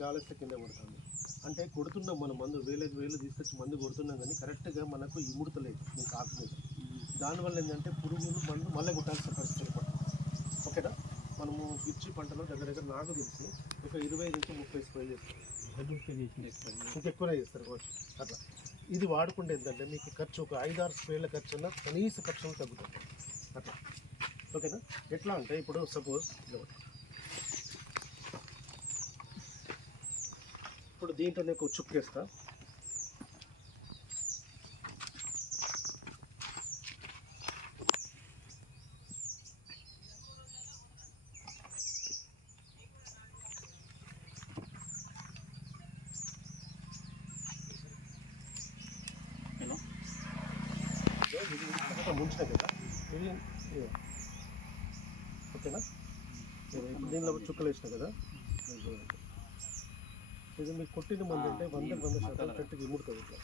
గాలిస్తే కింద పడుతుంది. అంటే కొడుతున్నాం మన మందు వేలకు వేలు తీసుకొచ్చి మందు కొడుతున్నాం కానీ కరెక్ట్గా మనకు ఇముడతలేదు మీకు ఆకు మీద. దానివల్ల ఏంటంటే పురుగులు మందు మళ్ళీ కొట్టాల్సిన పరిస్థితి ఏర్పడుతుంది. ఓకేనా? మనము మిర్చి పంటలో దగ్గర దగ్గర నాకు తెలిసి ఒక ఇరవై నుంచి ముప్పై స్ప్రే చేస్తాం ఇంకెక్కువనే చేస్తారు కావచ్చు. అట్లా. ఇది వాడుకుంటే ఏంటంటే మీకు ఖర్చు ఒక ఐదారు స్ప్రేల ఖర్చు అన్న కనీస ఖర్చులు తగ్గుతుంది అట్లా. ఓకేనా? ఎట్లా అంటే ఇప్పుడు సపోజ్ ఇప్పుడు దీంట్లో నేను చుక్కేస్తా హలో ఇది అంతా ముంచిన కదా ఇది ఇది. ఓకేనా ఇది ఇప్పుడు దీనిలో చుక్కలు వేసిన కదా ఇది మీకు కొట్టిన మంది అంటే వంద వంద శాతం చెట్టుకి ఇముడుతుంది ఇట్లా.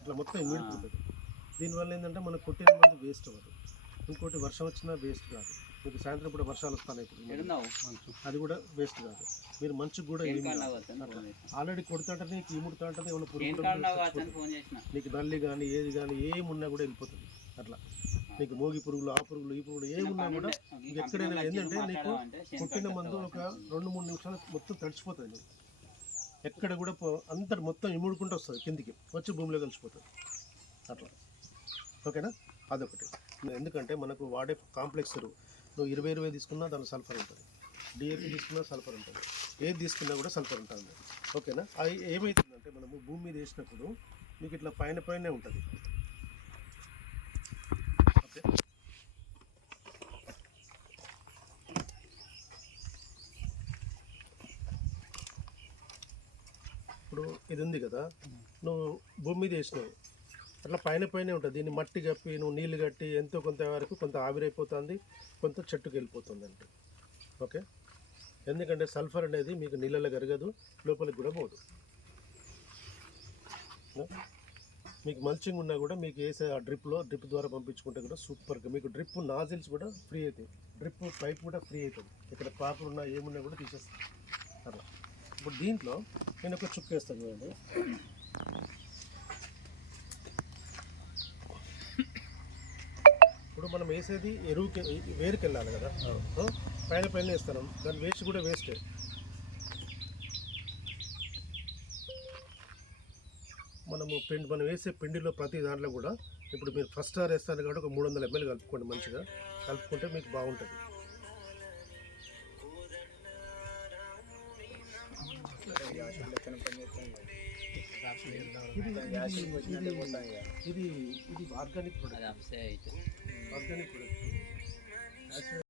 ఇట్లా మొత్తం ఇమిడిపోతుంది దీనివల్ల ఏంటంటే మనకు కొట్టిన మంది వేస్ట్ అవ్వదు. ఇంకోటి వర్షం వచ్చినా వేస్ట్ కాదు. మీకు సాయంత్రం కూడా వర్షాలు వస్తాయి అది కూడా వేస్ట్ కాదు. మీరు మంచిగా కూడా ఆల్రెడీ కొడుతుంటే నీకు ఇముడుతా ఉంటుంది ఏమైనా పురుగు నీకు నల్లి కానీ ఏది కానీ ఏమున్నా కూడా వెళ్ళిపోతుంది. అట్లా. నీకు మోగి పురుగులు ఆ పురుగులు ఈ పురుగులు ఏమున్నా కూడా నీకు ఎక్కడైనా ఏంటంటే నీకు కొట్టిన మందు ఒక రెండు మూడు నిమిషాలు మొత్తం తడిచిపోతుంది నీకు. ఎక్కడ కూడా అంతటి మొత్తం ఇముడుకుంటూ వస్తుంది కిందికి. వచ్చి భూమిలో కలిసిపోతుంది. అట్లా. ఓకేనా? అదొకటి. ఎందుకంటే మనకు వాడే కాంప్లెక్స్ ఎరువు నువ్వు ఇరవై ఇరవై తీసుకున్నా దానిలో సల్ఫర్ ఉంటుంది. డిఏపి తీసుకున్నా సల్ఫర్ ఉంటుంది. ఏది తీసుకున్నా కూడా సల్ఫర్ ఉంటుంది. ఓకేనా? అది ఏమవుతుందంటే మనము భూమి మీద వేసినప్పుడు మీకు ఇట్లా పైన పైనే ఉంటుంది. ఇప్పుడు ఇది ఉంది కదా. నువ్వు భూమి మీద వేసినావు. అట్లా పైన పైన ఉంటుంది. దీన్ని మట్టి కప్పి నువ్వు నీళ్ళు కట్టి ఎంతో కొంత వరకు కొంత ఆవిరైపోతుంది కొంత చెట్టుకు వెళ్ళిపోతుంది అంటే ఓకే? ఎందుకంటే సల్ఫర్ అనేది మీకు నీళ్ళలో కరగదు లోపలికి కూడా పోదు. మీకు మల్చింగ్ ఉన్నా కూడా మీకు వేసే ఆ డ్రిప్లో డ్రిప్ ద్వారా పంపించుకుంటే కూడా సూపర్గా. మీకు డ్రిప్ నాజిల్స్ కూడా ఫ్రీ అవుతాయి. డ్రిప్ పైప్ కూడా ఫ్రీ అవుతుంది. ఇక్కడ పాపలు ఉన్నా ఏమున్నా కూడా తీసేస్తాం. అట్లా. ఇప్పుడు దీంట్లో నేను ఒక చుక్క వేస్తాను చూడండి. ఇప్పుడు మనం వేసేది ఎరువుకి వేరుకి వెళ్ళాలి కదా? పైన పైన వేస్తాను. దాని వేస్ట్ కూడా వేస్టే. మనము పిండి మనం వేసే పిండిలో ప్రతి దాంట్లో కూడా ఇప్పుడు మీరు ఫస్ట్ స్టార్ వేస్తారు కాబట్టి ఒక మూడు వందల ఎంఎల్ కలుపుకోండి మంచిగా. కలుపుకుంటే మీకు బాగుంటుంది. ఇది ఇది ఇది ఆర్గానిక్ ప్రొడక్ట్ అది అప్సే అయితే ఆర్గానిక్ ప్రొడక్ట్